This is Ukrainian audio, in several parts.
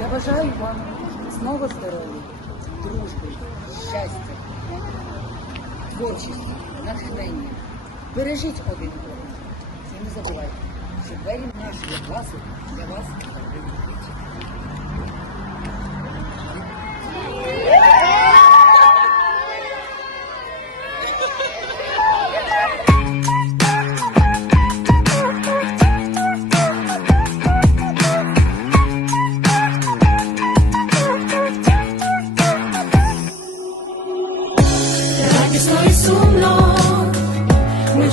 Я бажаю вам знову здоров'я, дружби, щастя, творчості, натхнення. Бережіть один одного. І не забувайте, що двері нашої класи для вас відкриті.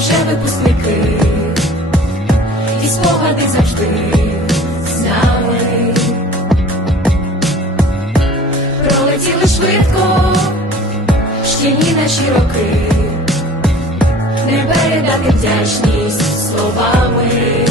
Вже випускники, і спогади завжди з нами. Пролетіли швидко, шкільні наші роки, не передати вдячність словами.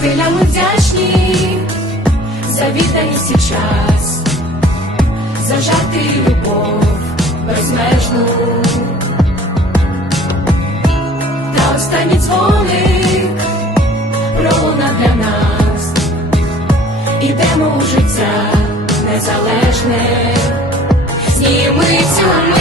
учителя мы вдячні за відданість і час, зажати любов безмежну, та останній дзвоник пролуна для нас, ідемо у життя незалежне, зніми цю ми.